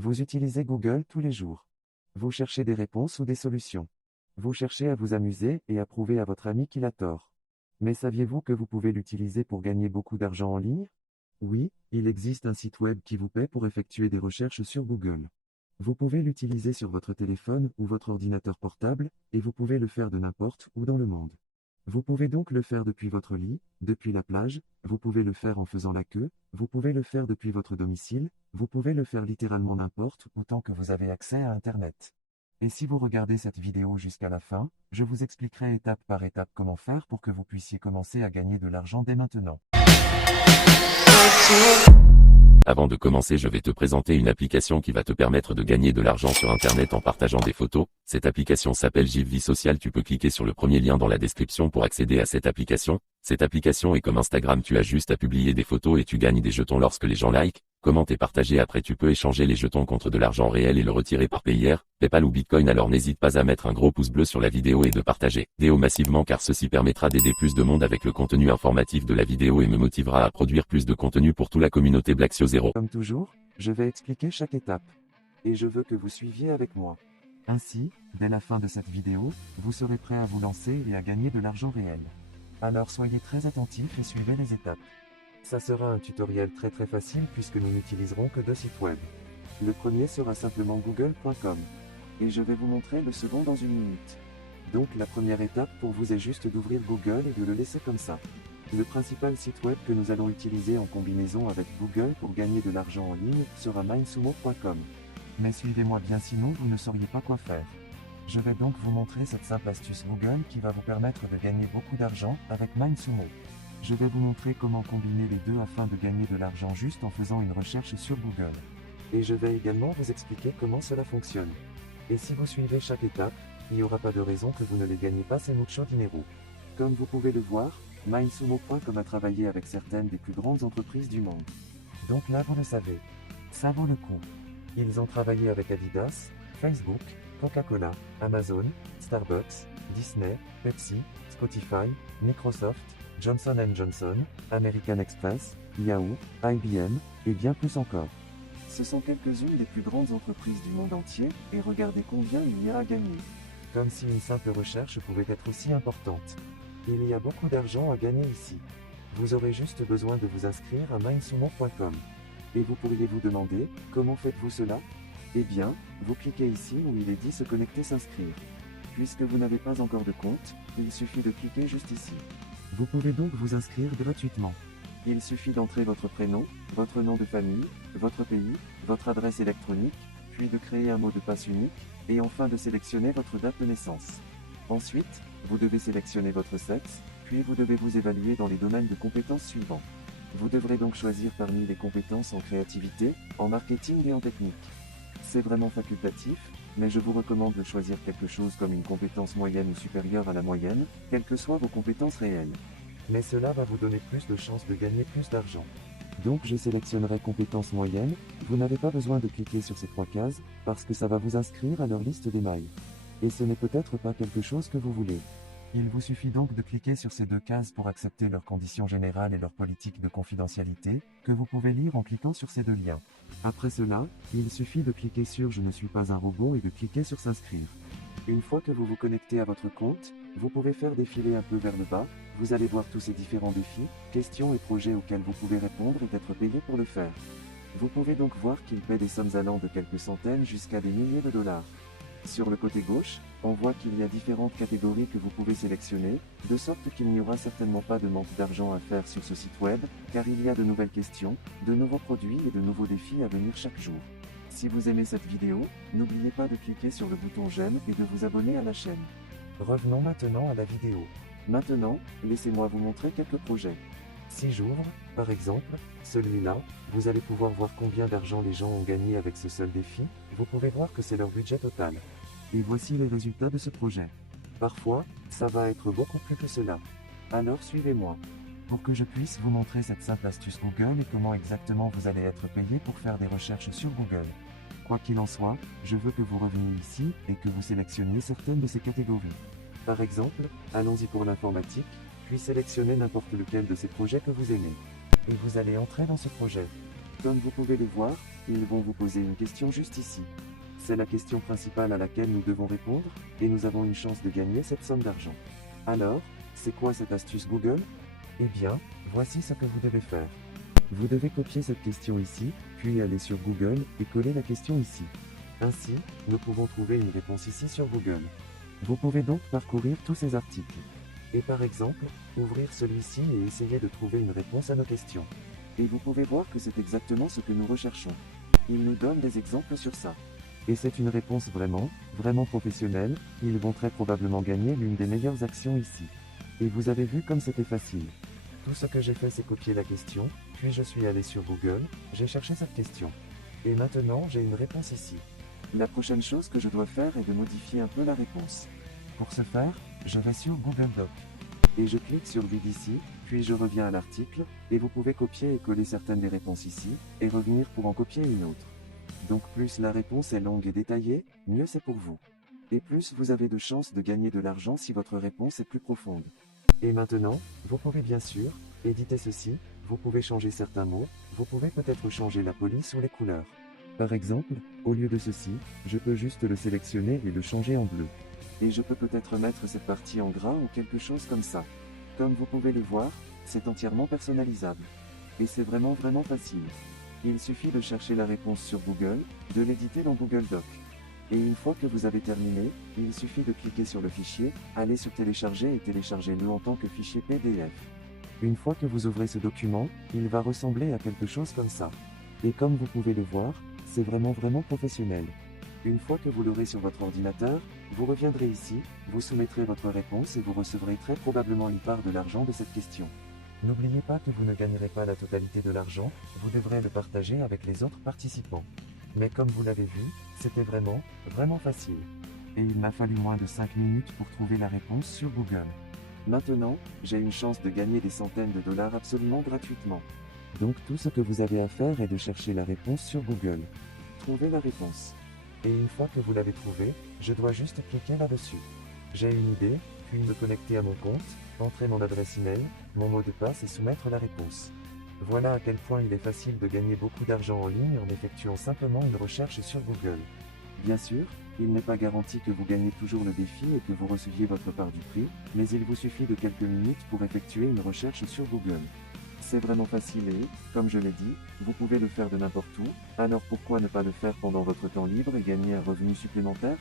Vous utilisez Google tous les jours. Vous cherchez des réponses ou des solutions. Vous cherchez à vous amuser et à prouver à votre ami qu'il a tort. Mais saviez-vous que vous pouvez l'utiliser pour gagner beaucoup d'argent en ligne? Oui, il existe un site web qui vous paie pour effectuer des recherches sur Google. Vous pouvez l'utiliser sur votre téléphone ou votre ordinateur portable, et vous pouvez le faire de n'importe où dans le monde. Vous pouvez donc le faire depuis votre lit, depuis la plage, vous pouvez le faire en faisant la queue, vous pouvez le faire depuis votre domicile, vous pouvez le faire littéralement n'importe où tant que vous avez accès à Internet. Et si vous regardez cette vidéo jusqu'à la fin, je vous expliquerai étape par étape comment faire pour que vous puissiez commencer à gagner de l'argent dès maintenant. Avant de commencer, je vais te présenter une application qui va te permettre de gagner de l'argent sur Internet en partageant des photos. Cette application s'appelle GIF Vie Sociale. Tu peux cliquer sur le premier lien dans la description pour accéder à cette application. Cette application est comme Instagram, tu as juste à publier des photos et tu gagnes des jetons lorsque les gens like, commentent et partagent. Après tu peux échanger les jetons contre de l'argent réel et le retirer par Payeer, PayPal ou Bitcoin. Alors n'hésite pas à mettre un gros pouce bleu sur la vidéo et de partager vidéo massivement car ceci permettra d'aider plus de monde avec le contenu informatif de la vidéo et me motivera à produire plus de contenu pour toute la communauté Blacksio Zero. Comme toujours, je vais expliquer chaque étape. Et je veux que vous suiviez avec moi. Ainsi, dès la fin de cette vidéo, vous serez prêt à vous lancer et à gagner de l'argent réel. Alors soyez très attentifs et suivez les étapes. Ça sera un tutoriel très facile puisque nous n'utiliserons que deux sites web. Le premier sera simplement google.com. Et je vais vous montrer le second dans une minute. Donc la première étape pour vous est juste d'ouvrir Google et de le laisser comme ça. Le principal site web que nous allons utiliser en combinaison avec Google pour gagner de l'argent en ligne sera mindsumo.com. Mais suivez-moi bien sinon vous ne sauriez pas quoi faire. Je vais donc vous montrer cette simple astuce Google qui va vous permettre de gagner beaucoup d'argent avec Mindsumo. Je vais vous montrer comment combiner les deux afin de gagner de l'argent juste en faisant une recherche sur Google. Et je vais également vous expliquer comment cela fonctionne. Et si vous suivez chaque étape, il n'y aura pas de raison que vous ne les gagnez pas, c'est mucho dinero. Comme vous pouvez le voir, Mindsumo.com a travaillé avec certaines des plus grandes entreprises du monde. Donc là vous le savez, ça vaut le coup. Ils ont travaillé avec Adidas, Facebook, Coca-Cola, Amazon, Starbucks, Disney, Pepsi, Spotify, Microsoft, Johnson & Johnson, American Express, Yahoo, IBM, et bien plus encore. Ce sont quelques-unes des plus grandes entreprises du monde entier, et regardez combien il y a à gagner. Comme si une simple recherche pouvait être aussi importante. Il y a beaucoup d'argent à gagner ici. Vous aurez juste besoin de vous inscrire à mindsumo.com. Et vous pourriez vous demander, comment faites-vous cela? Eh bien, vous cliquez ici où il est dit se connecter s'inscrire. Puisque vous n'avez pas encore de compte, il suffit de cliquer juste ici. Vous pouvez donc vous inscrire gratuitement. Il suffit d'entrer votre prénom, votre nom de famille, votre pays, votre adresse électronique, puis de créer un mot de passe unique, et enfin de sélectionner votre date de naissance. Ensuite, vous devez sélectionner votre sexe, puis vous devez vous évaluer dans les domaines de compétences suivants. Vous devrez donc choisir parmi les compétences en créativité, en marketing et en technique. C'est vraiment facultatif, mais je vous recommande de choisir quelque chose comme une compétence moyenne ou supérieure à la moyenne, quelles que soient vos compétences réelles. Mais cela va vous donner plus de chances de gagner plus d'argent. Donc je sélectionnerai compétences moyennes, vous n'avez pas besoin de cliquer sur ces 3 cases, parce que ça va vous inscrire à leur liste d'émail. Et ce n'est peut-être pas quelque chose que vous voulez. Il vous suffit donc de cliquer sur ces 2 cases pour accepter leurs conditions générales et leur politique de confidentialité, que vous pouvez lire en cliquant sur ces 2 liens. Après cela, il suffit de cliquer sur Je ne suis pas un robot et de cliquer sur S'inscrire. Une fois que vous vous connectez à votre compte, vous pouvez faire défiler un peu vers le bas, vous allez voir tous ces différents défis, questions et projets auxquels vous pouvez répondre et être payé pour le faire. Vous pouvez donc voir qu'ils paient des sommes allant de quelques centaines jusqu'à des milliers de dollars. Sur le côté gauche, on voit qu'il y a différentes catégories que vous pouvez sélectionner, de sorte qu'il n'y aura certainement pas de manque d'argent à faire sur ce site web, car il y a de nouvelles questions, de nouveaux produits et de nouveaux défis à venir chaque jour. Si vous aimez cette vidéo, n'oubliez pas de cliquer sur le bouton j'aime et de vous abonner à la chaîne. Revenons maintenant à la vidéo. Maintenant, laissez-moi vous montrer quelques projets. Si j'ouvre, par exemple, celui-là, vous allez pouvoir voir combien d'argent les gens ont gagné avec ce seul défi, vous pouvez voir que c'est leur budget total. Et voici les résultats de ce projet. Parfois, ça va être beaucoup plus que cela. Alors suivez-moi. Pour que je puisse vous montrer cette simple astuce Google et comment exactement vous allez être payé pour faire des recherches sur Google. Quoi qu'il en soit, je veux que vous reveniez ici et que vous sélectionniez certaines de ces catégories. Par exemple, allons-y pour l'informatique, puis sélectionnez n'importe lequel de ces projets que vous aimez. Et vous allez entrer dans ce projet. Comme vous pouvez le voir, ils vont vous poser une question juste ici. C'est la question principale à laquelle nous devons répondre, et nous avons une chance de gagner cette somme d'argent. Alors, c'est quoi cette astuce Google? Eh bien, voici ce que vous devez faire. Vous devez copier cette question ici, puis aller sur Google et coller la question ici. Ainsi, nous pouvons trouver une réponse ici sur Google. Vous pouvez donc parcourir tous ces articles. Et par exemple, ouvrir celui-ci et essayer de trouver une réponse à nos questions. Et vous pouvez voir que c'est exactement ce que nous recherchons. Il nous donne des exemples sur ça. Et c'est une réponse vraiment, vraiment professionnelle, ils vont très probablement gagner l'une des meilleures actions ici. Et vous avez vu comme c'était facile. Tout ce que j'ai fait c'est copier la question, puis je suis allé sur Google, j'ai cherché cette question. Et maintenant j'ai une réponse ici. La prochaine chose que je dois faire est de modifier un peu la réponse. Pour ce faire, je vais sur Google Doc. Et je clique sur Vide ici, puis je reviens à l'article, et vous pouvez copier et coller certaines des réponses ici, et revenir pour en copier une autre. Donc plus la réponse est longue et détaillée, mieux c'est pour vous. Et plus vous avez de chances de gagner de l'argent si votre réponse est plus profonde. Et maintenant, vous pouvez bien sûr, éditer ceci, vous pouvez changer certains mots, vous pouvez peut-être changer la police ou les couleurs. Par exemple, au lieu de ceci, je peux juste le sélectionner et le changer en bleu. Et je peux peut-être mettre cette partie en gras ou quelque chose comme ça. Comme vous pouvez le voir, c'est entièrement personnalisable. Et c'est vraiment facile. Il suffit de chercher la réponse sur Google, de l'éditer dans Google Doc. Et une fois que vous avez terminé, il suffit de cliquer sur le fichier, aller sur télécharger et télécharger-le en tant que fichier PDF. Une fois que vous ouvrez ce document, il va ressembler à quelque chose comme ça. Et comme vous pouvez le voir, c'est vraiment professionnel. Une fois que vous l'aurez sur votre ordinateur, vous reviendrez ici, vous soumettrez votre réponse et vous recevrez très probablement une part de l'argent de cette question. N'oubliez pas que vous ne gagnerez pas la totalité de l'argent, vous devrez le partager avec les autres participants. Mais comme vous l'avez vu, c'était vraiment facile. Et il m'a fallu moins de 5 minutes pour trouver la réponse sur Google. Maintenant, j'ai une chance de gagner des centaines de dollars absolument gratuitement. Donc tout ce que vous avez à faire est de chercher la réponse sur Google. Trouvez la réponse. Et une fois que vous l'avez trouvée, je dois juste cliquer là-dessus. J'ai une idée, puis me connecter à mon compte, entrer mon adresse email, mon mot de passe et soumettre la réponse. Voilà à quel point il est facile de gagner beaucoup d'argent en ligne en effectuant simplement une recherche sur Google. Bien sûr, il n'est pas garanti que vous gagnez toujours le défi et que vous receviez votre part du prix, mais il vous suffit de quelques minutes pour effectuer une recherche sur Google. C'est vraiment facile et, comme je l'ai dit, vous pouvez le faire de n'importe où, alors pourquoi ne pas le faire pendant votre temps libre et gagner un revenu supplémentaire?